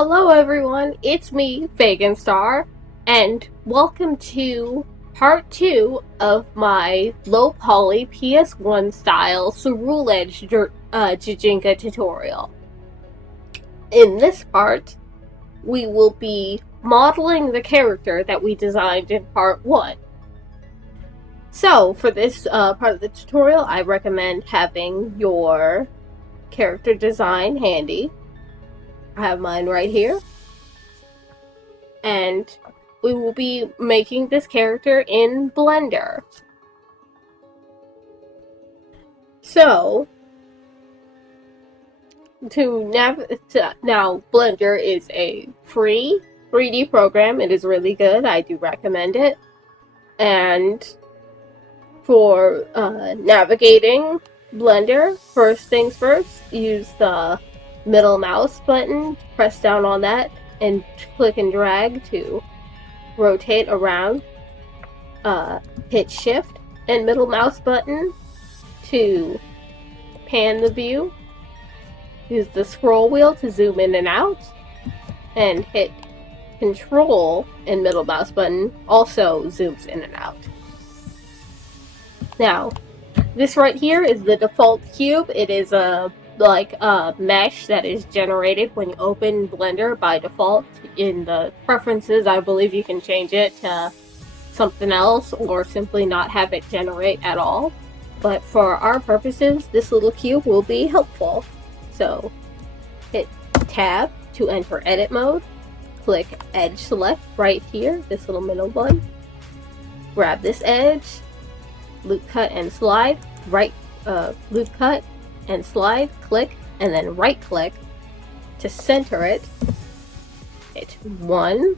Hello everyone, it's me, Fagin Star, and welcome to part 2 of my low poly PS1 style Ceruledge Gijinka tutorial. In this part, we will be modeling the character that we designed in part 1. So, for this part of the tutorial, I recommend having your character design handy. I have mine right here. And we will be making this character in Blender. So, now Blender is a free 3D program. It is really good. I do recommend it. And for navigating Blender, first things first, use the middle mouse button, press down on that, and click and drag to rotate around. Hit shift and middle mouse button to pan the view. Use the scroll wheel to zoom in and out, and hit control and middle mouse button also zooms in and out. Now, this right here is the default cube. It is a mesh that is generated when you open Blender by default. In the preferences, I believe you can change it to something else or simply not have it generate at all. But for our purposes, this little cube will be helpful. So hit tab to enter edit mode. Click edge select right here, this little middle one. Grab this edge, loop cut and slide, loop cut and slide, click, and then right click to center it. Hit 1,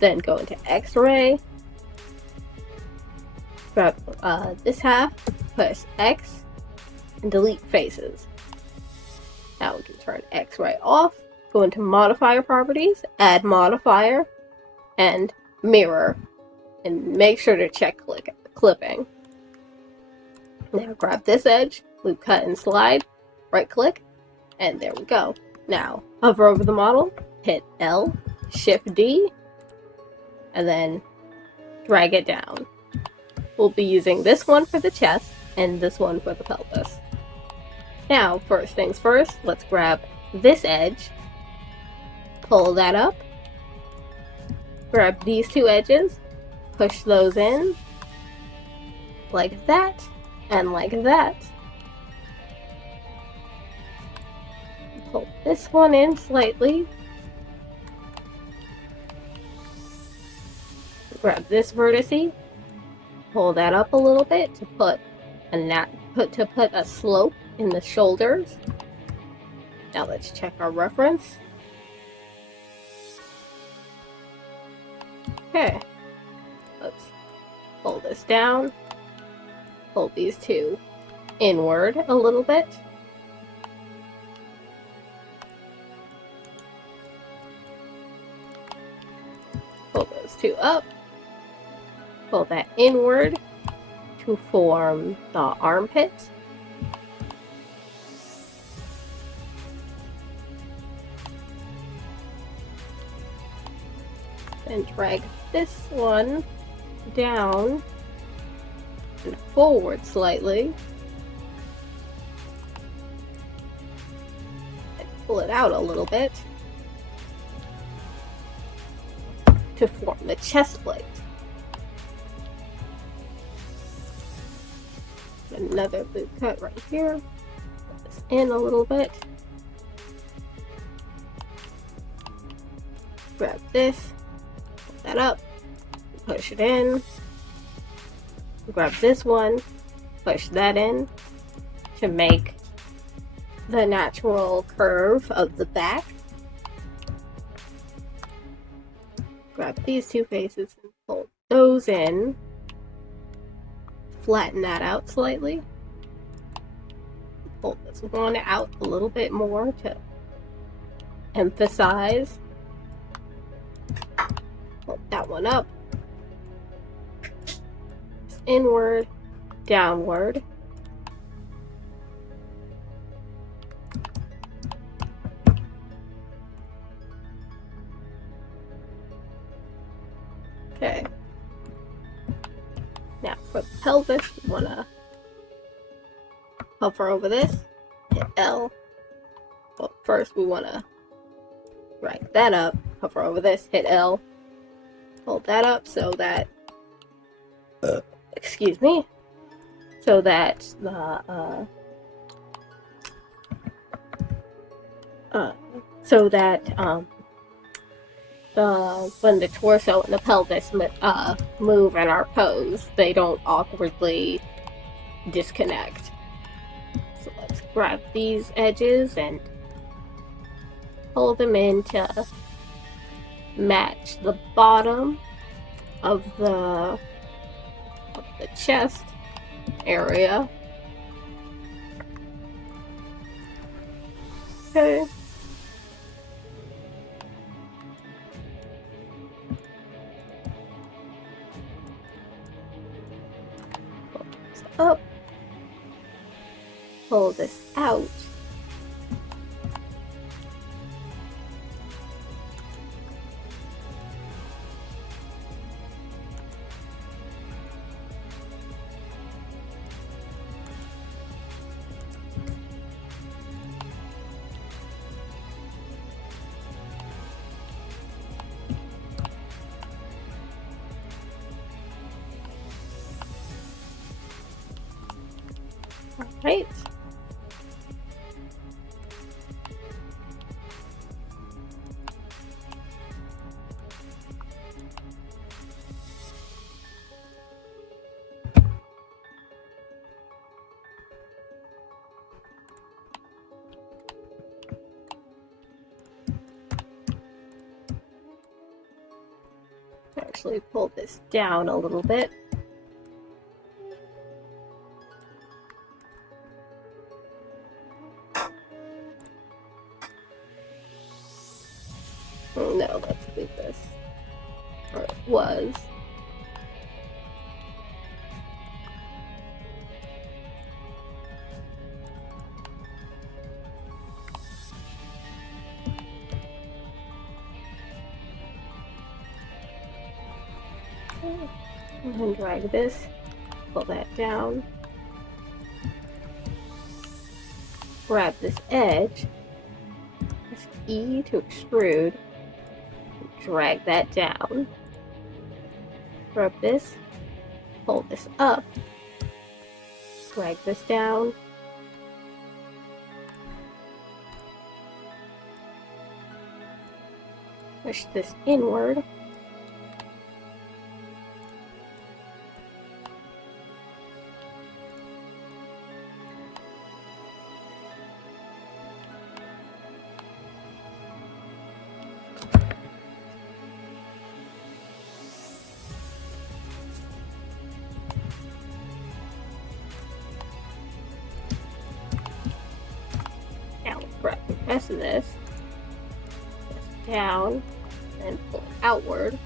then go into X-ray, grab this half, press X, and delete faces. Now we can turn X-ray off, go into modifier properties, add modifier, and mirror, and make sure to check clipping. Now grab this edge, loop cut and slide, right click, and there we go. Now hover over the model, hit L, shift D, and then drag it down. We'll be using this one for the chest and this one for the pelvis. Now, first things first, let's grab this edge, pull that up, grab these two edges, push those in, like that, and like that. Pull this one in slightly. Grab this vertice, pull that up a little bit to put a slope in the shoulders. Now let's check our reference. Okay, let's pull this down. Pull these two inward a little bit. Pull those two up. Pull that inward to form the armpit. Then drag this one down and forward slightly. And pull it out a little bit to form the chest plate. Another loop cut right here. Put this in a little bit. Grab this, pull that up, push it in. Grab this one, push that in to make the natural curve of the back. Grab these two faces and pull those in. Flatten that out slightly. Pull this one out a little bit more to emphasize. Pull that one up. Inward, downward. pelvis, we want to hover over this, hit L. Well, first we want to drag that up, hover over this, hit L, hold that up so that, excuse me, so that the, when the torso and the pelvis move in our pose, they don't awkwardly disconnect. So let's grab these edges and pull them in to match the bottom of the chest area. Okay. Up, pull this out, right? Actually pull this down a little bit. No, let's leave this where it was. And then drag this, pull that down, grab this edge, press E to extrude, drag that down, grab this, pull this up, drag this down, push this inward, grab the rest of this, press down, and pull it outward.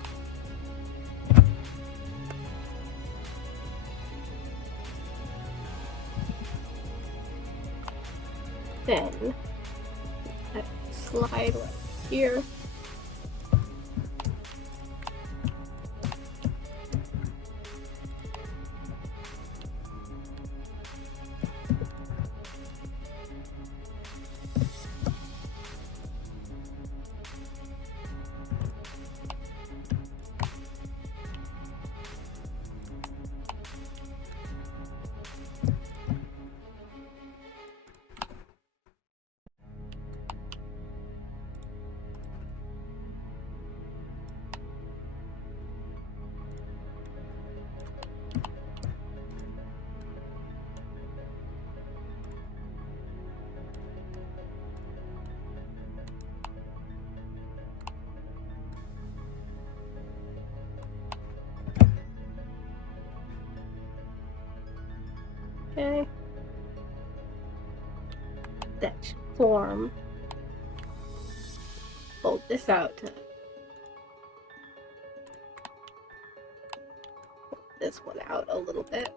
Then, slide right here. Okay. That should form. Fold this out to pull this one out a little bit.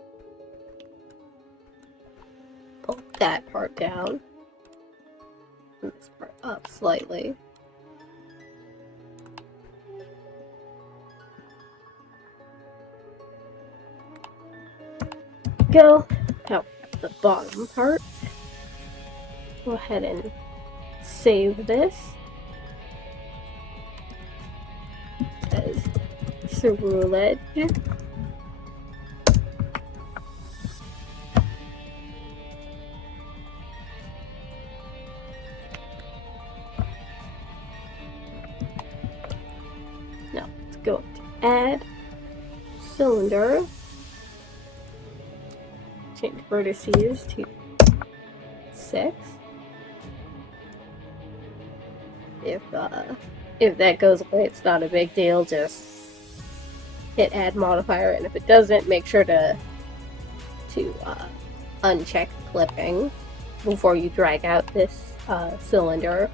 Pull that part down. And this part up slightly. go. Now, the bottom part. Go ahead and save this. It says Ceruledge. Now, let's go to add cylinder. Change vertices to 6. If that goes away, it's not a big deal. Just hit add modifier, and if it doesn't, make sure to uncheck clipping before you drag out this cylinder.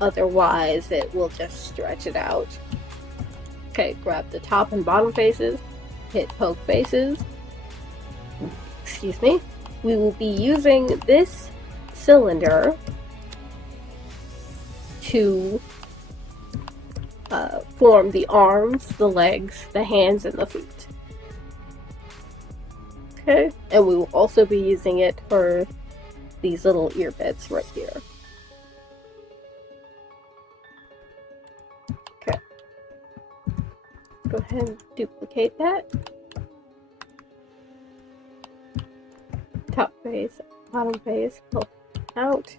Otherwise, it will just stretch it out. Okay, grab the top and bottom faces, hit poke faces. Excuse me. We will be using this cylinder to form the arms, the legs, the hands, and the feet. Okay, and we will also be using it for these little ear bits right here. Okay, go ahead and duplicate that. Top face, bottom face, pull out.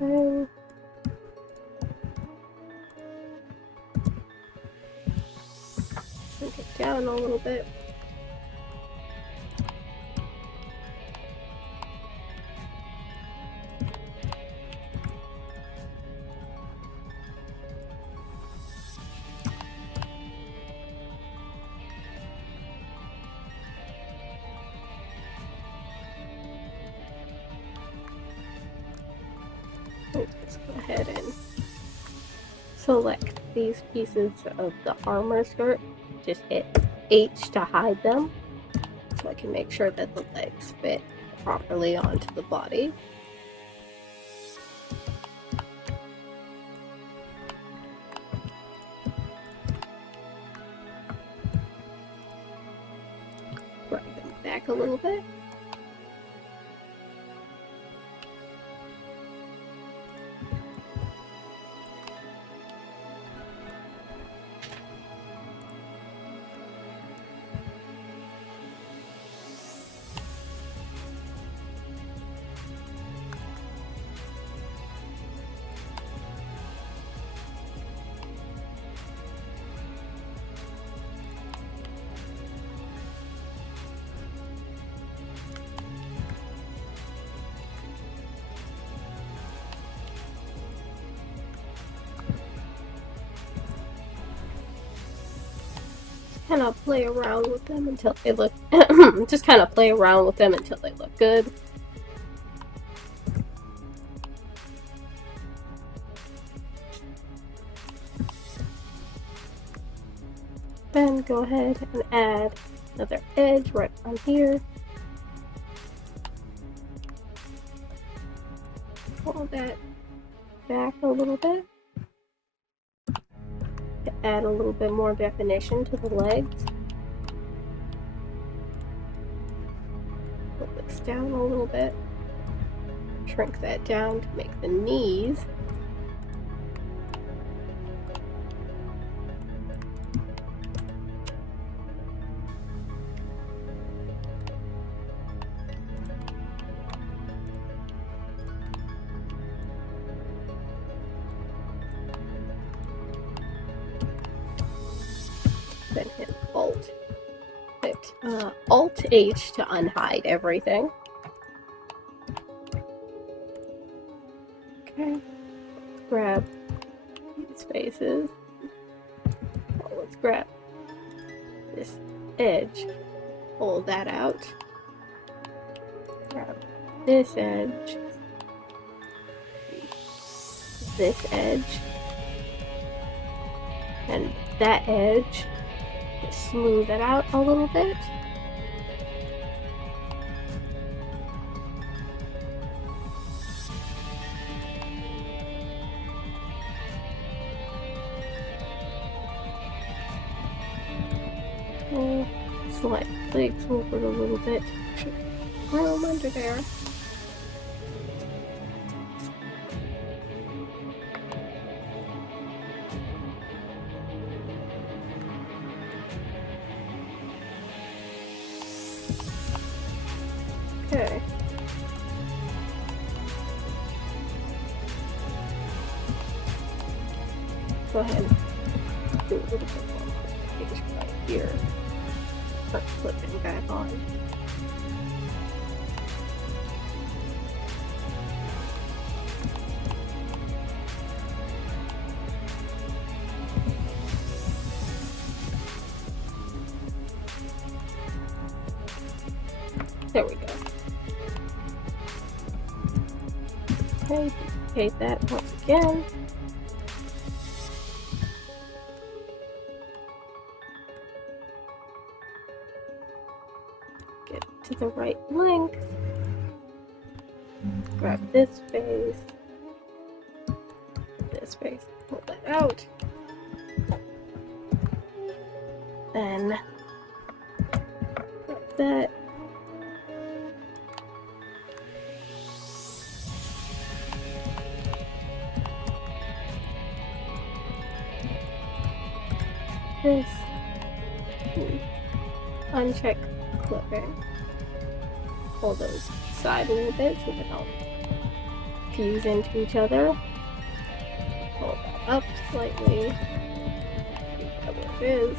And shrink it down a little bit. Let's go ahead and select these pieces of the armor skirt. Just hit H to hide them so I can make sure that the legs fit properly onto the body. Drag them back a little bit. Kind of play around with them until they look just kind of play around with them until they look good. Then go ahead and add another edge right on here. Pull that back a little bit. Add a little bit more definition to the legs. Pull this down a little bit. Shrink that down to make the knees. Then hit Alt. Hit Alt H to unhide everything. Okay. Grab these faces. Oh, let's grab this edge. Pull that out. Grab this edge. This edge. And that edge. Just smooth it out a little bit. slightly move it a little bit. Room under there. Okay. Go ahead and do a little bit more page right here. Start flipping back on. There we go. Okay, duplicate that once again. Get to the right length. Grab this face. This face. Pull that out. Then grab that. This. Uncheck clipping. Pull those aside a little bit so they don't fuse into each other. Pull that up slightly. Whatever it is.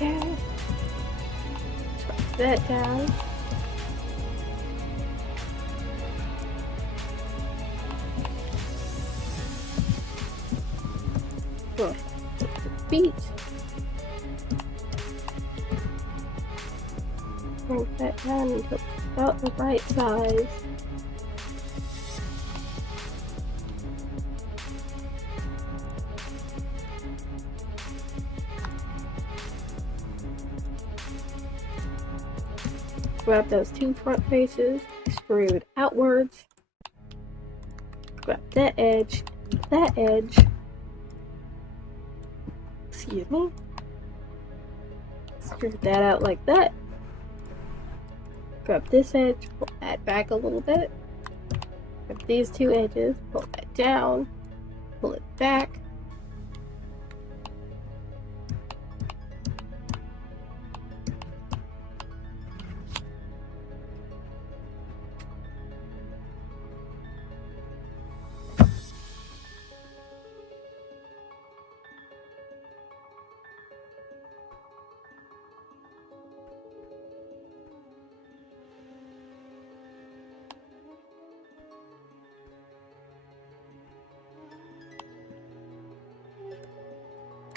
Okay. Drop that down. Go ahead. Put the feet. Bring that down until it's about the right size. Grab those two front faces, extrude outwards. Grab that edge, excuse me. Extrude that out like that. Grab this edge, pull that back a little bit. Grab these two edges, pull that down, pull it back.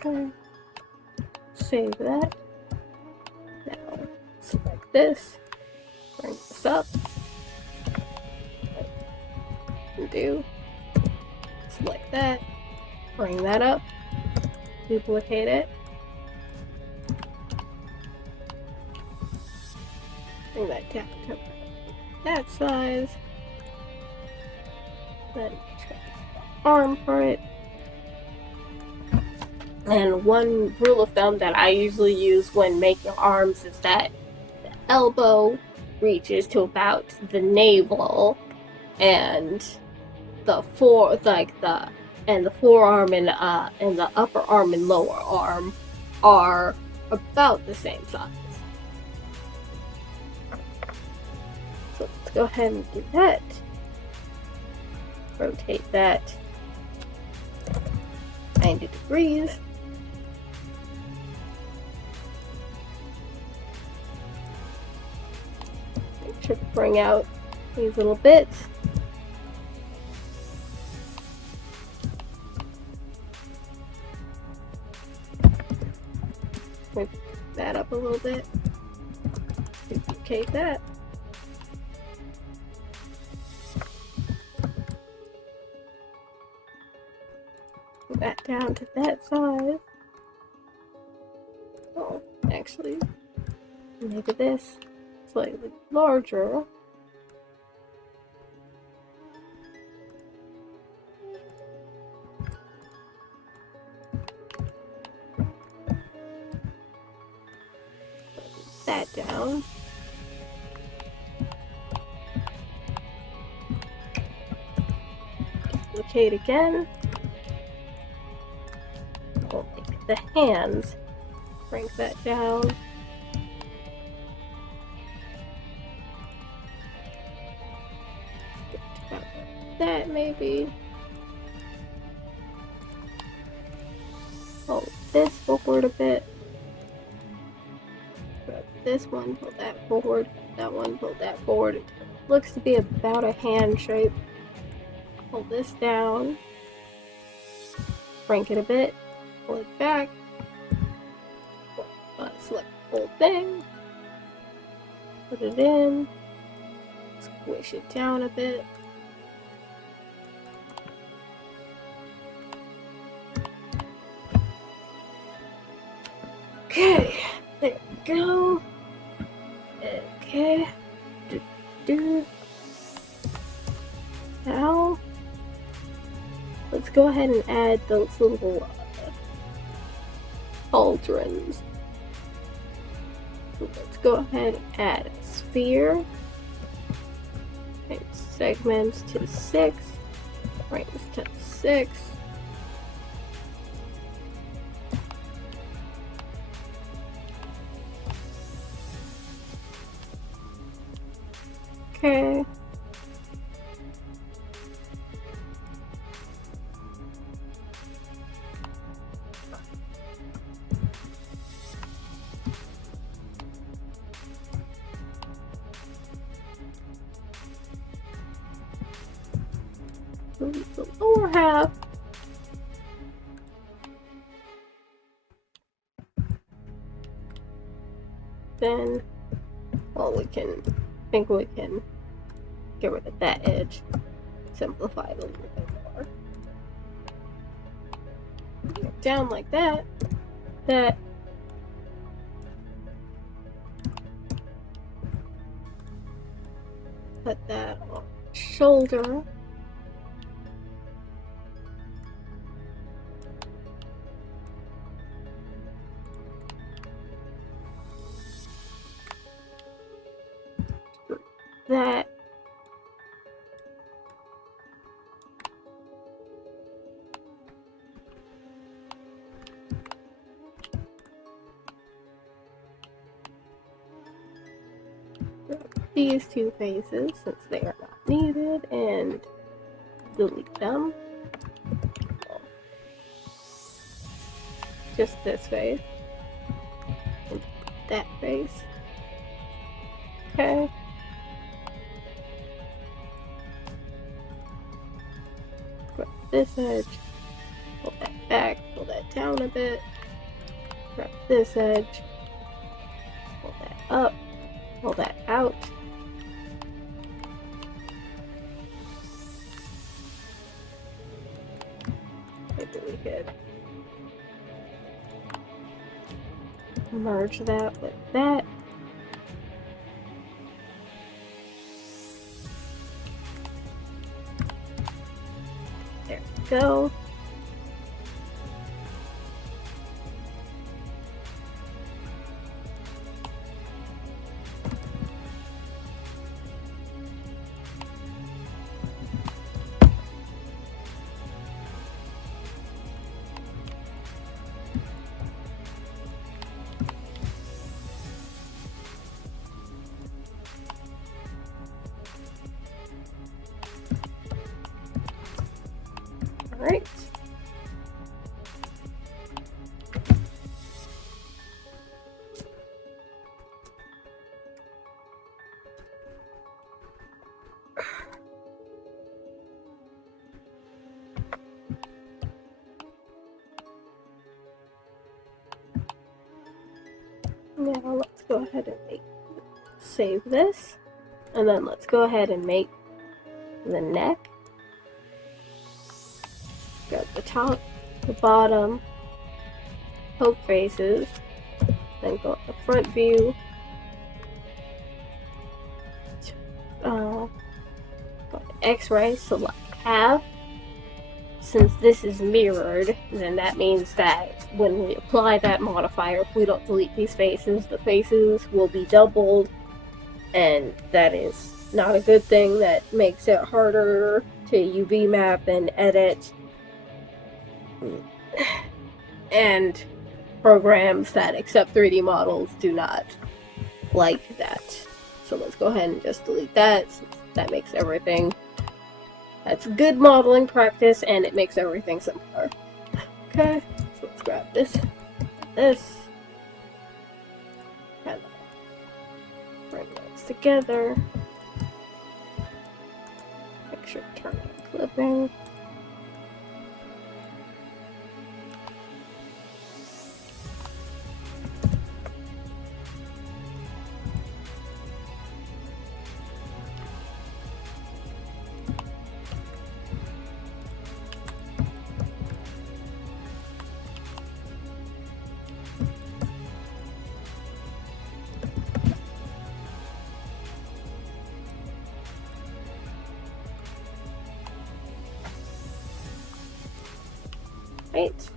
Okay. Save that. Now select this, bring this up, undo, select that, bring that up, duplicate it, bring that down to that size, then check the arm for it. And one rule of thumb that I usually use when making arms is that the elbow reaches to about the navel, and the forearm and the upper arm and lower arm are about the same size. go ahead and do that. Rotate that 90 degrees. Make sure to bring out these little bits. Move that up a little bit. Duplicate that. Move that down to that size. Oh, actually, make this slightly larger. That down. Duplicate again. We'll make the hands. Bring that down. About that maybe. Hold this forward a bit. Grab this one, pull that forward. That one, pull that forward. It looks to be about a hand shape. Pull this down. Crank it a bit. Pull it back. Select the whole thing. Put it in. Squish it down a bit. Okay, there we go. Okay. Now, let's go ahead and add those little cauldrons. So let's go ahead and add a sphere. Make segments to 6. Rings to 6. Okay. Move the lower half. Then, well, I think we can get rid of that edge. Simplify it a little bit more. Get down like that. That. Put that on the shoulder. That. These two faces, since they are not needed, and delete them. Just this face. And that face. Okay. Grab this edge. Pull that back. Pull that down a bit. Grab this edge. Pull that up. Pull that out. Maybe we could merge that with that. There we go. Alright. Now let's go ahead and save this, and then let's go ahead and make the neck. Got the top, the bottom, poke faces, then go to the front view, go to X-ray, select half. Since this is mirrored, then that means that when we apply that modifier, if we don't delete these faces, the faces will be doubled, and that is not a good thing. That makes it harder to UV map and edit, and programs that accept 3D models do not like that. So let's go ahead and just delete that, since that makes everything... That's good modeling practice, and it makes everything simpler. Okay, so let's grab this, and bring those together. Make sure to turn on clipping. Right.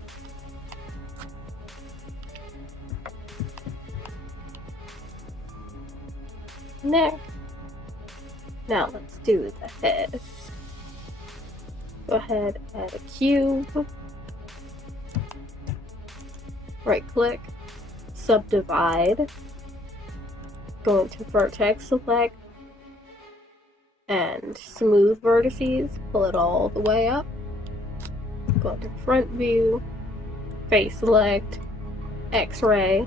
Neck. Now let's do the head. Go ahead, add a cube. Right click, subdivide. Go into vertex select and smooth vertices, pull it all the way up. Go to front view, face select, X-ray,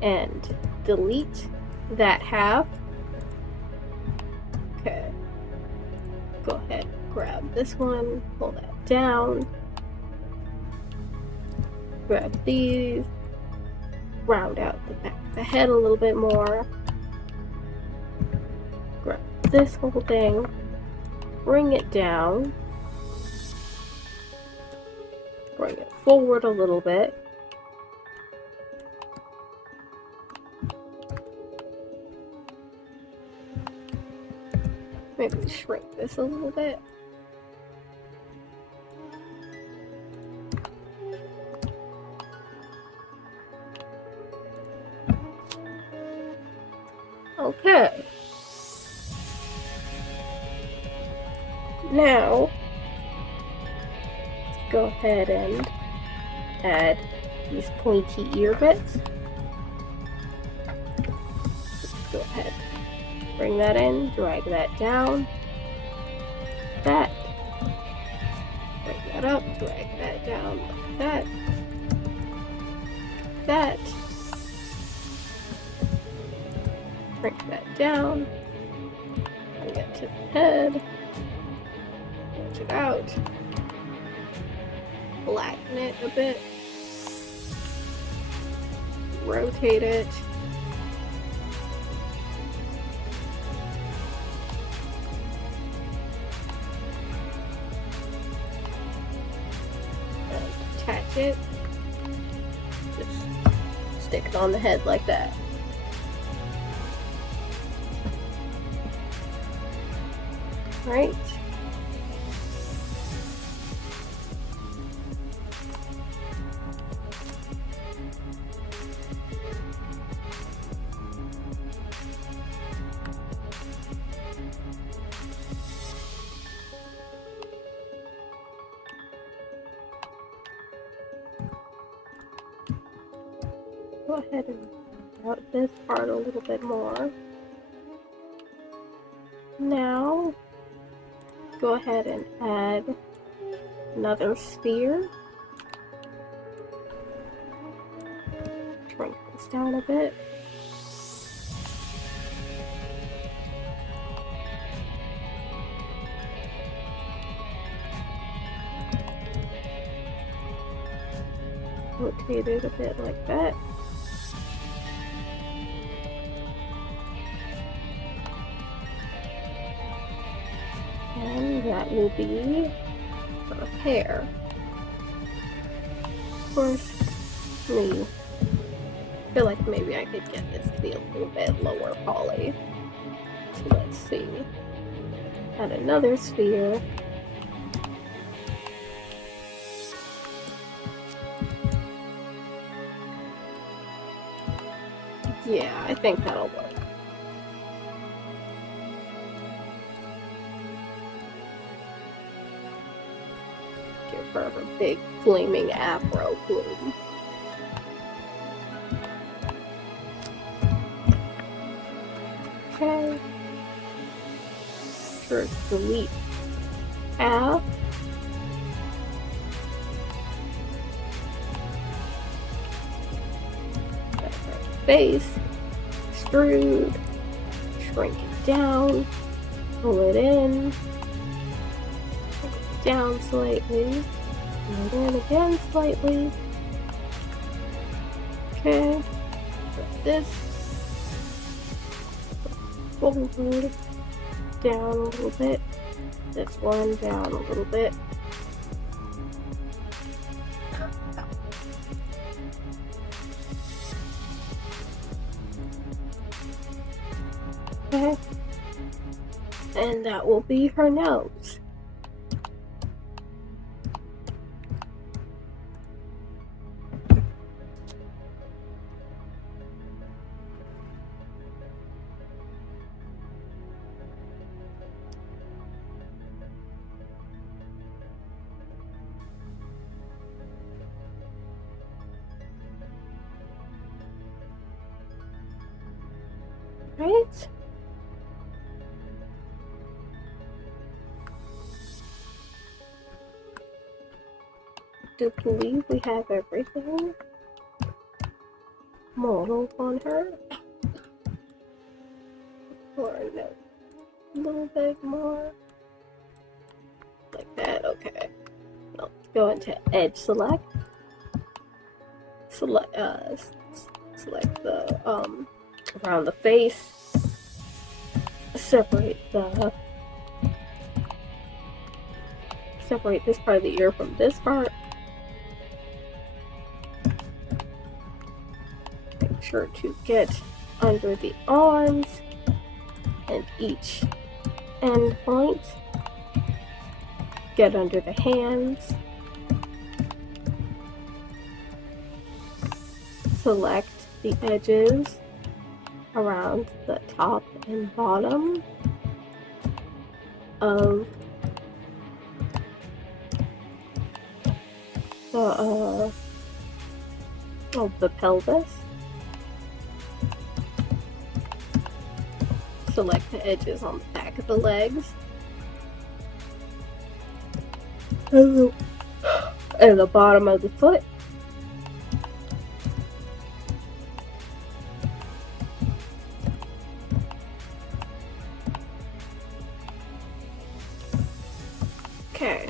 and delete that half. Okay. Go ahead, grab this one, pull that down. Grab these, round out the back of the head a little bit more. Grab this whole thing, bring it down. Bring it forward a little bit. Maybe shrink this a little bit. Okay. Now, go ahead and add these pointy ear bits. Let's go ahead, bring that in, drag that down, that, bring that up, drag that down like that, that, bring that down, bring it to the head, push it out. Flatten it a bit, rotate it, and attach it, just stick it on the head like that. Right. Go ahead and round out this part a little bit more. Now, go ahead and add another sphere. Shrink this down a bit. Rotate it a bit like that. And that will be a hair. Of course, I feel like maybe I could get this to be a little bit lower poly. So let's see. Add another sphere. Yeah, I think that'll work. Give her a big flaming afro plume. Okay. First delete half. Face, extrude, shrink it down, pull it in, pull it down slightly, pull it in again slightly. Okay, put this forward, down a little bit, this one down a little bit. Okay. And that will be her nose. Right? Do believe we have everything modeled on her. Or no, a little bit more like that. Okay. I'll go into edge select. Select the around the face. Separate this part of the ear from this part. Make sure to get under the arms and each end point. Get under the hands. Select the edges around the top and bottom of the pelvis. Select the edges on the back of the legs and the bottom of the foot. Okay.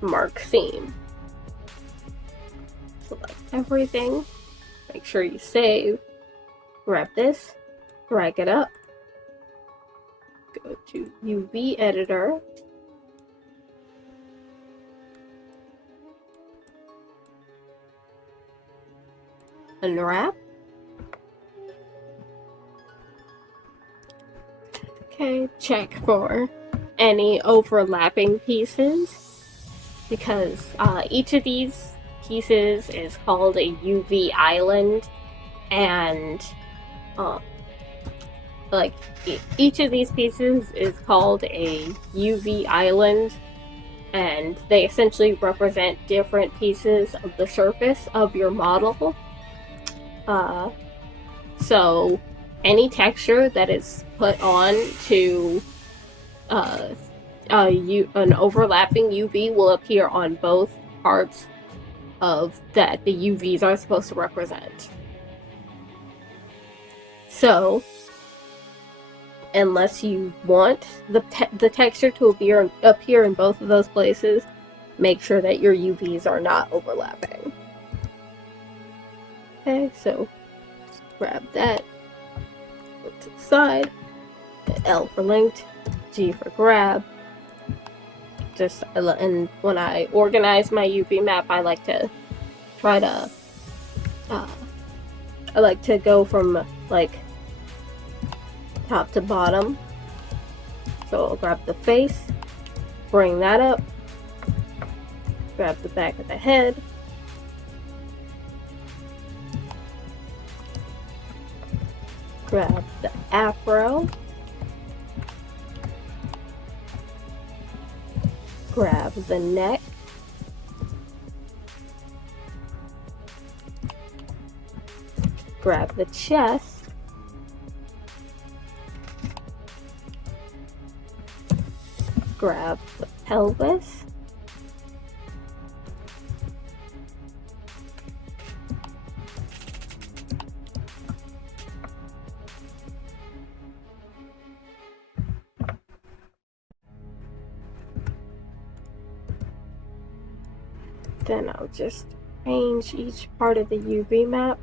Mark theme. Select everything. Make sure you save. Grab this. Drag it up. Go to UV editor. Unwrap. Okay, check for any overlapping pieces because each of these pieces is called a UV island, and each of these pieces is called a UV island, and they essentially represent different pieces of the surface of your model. So any texture that is put on to an overlapping UV will appear on both parts of that the UVs are supposed to represent. So, unless you want the texture to appear in both of those places, make sure that your UVs are not overlapping. Okay, so just grab that, put to the side, the L for linked, G for grab. And when I organize my UV map, I like to try to I like to go from like top to bottom. So I'll grab the face, bring that up, grab the back of the head, grab the afro, grab the neck, grab the chest, grab the pelvis, then I'll just change each part of the UV map.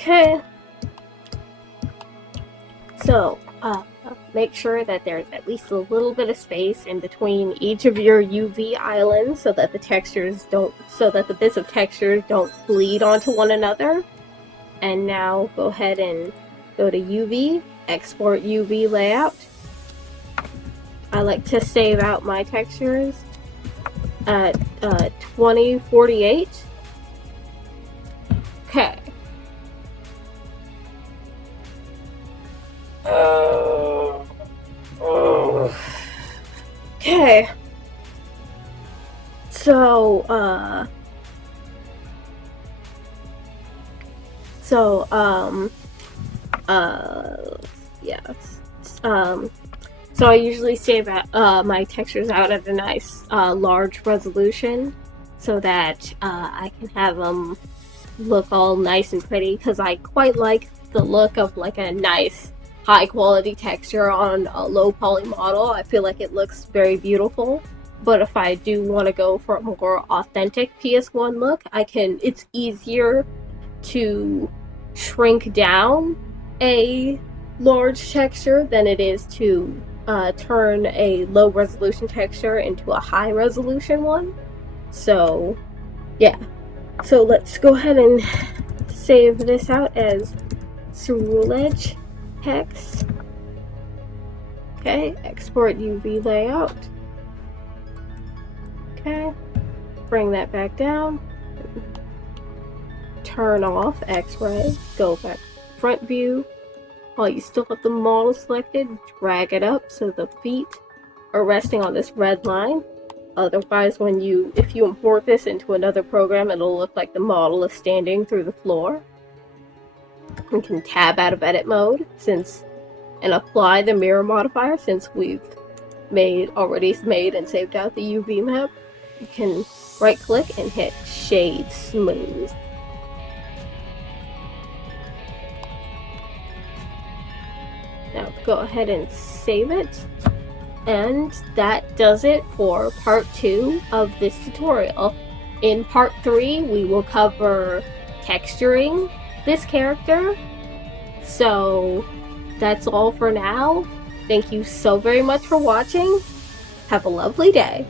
Okay, So, make sure that there's at least a little bit of space in between each of your UV islands so that the bits of textures don't bleed onto one another. And now go ahead and go to UV, export UV layout. I like to save out my textures at 2048. Okay. Okay. So, so I usually save my textures out at a nice large resolution so that I can have them look all nice and pretty, because I quite like the look of like a nice high quality texture on a low poly model. I feel like it looks very beautiful. But if I do want to go for a more authentic PS1 look, it's easier to shrink down a large texture than it is to turn a low resolution texture into a high resolution one. So yeah, so let's go ahead and save this out as Ceruledge hex. Okay, export UV layout. Okay, bring that back down. Turn off X-ray. Go back front view. While you still have the model selected, drag it up so the feet are resting on this red line. Otherwise, if you import this into another program, it'll look like the model is standing through the floor. We can tab out of edit mode and apply the mirror modifier since we've already made and saved out the UV map. You can right click and hit shade smooth. Now go ahead and save it. And that does it for part 2 of this tutorial. In part 3, we will cover texturing this character. So that's all for now. Thank you so very much for watching. Have a lovely day.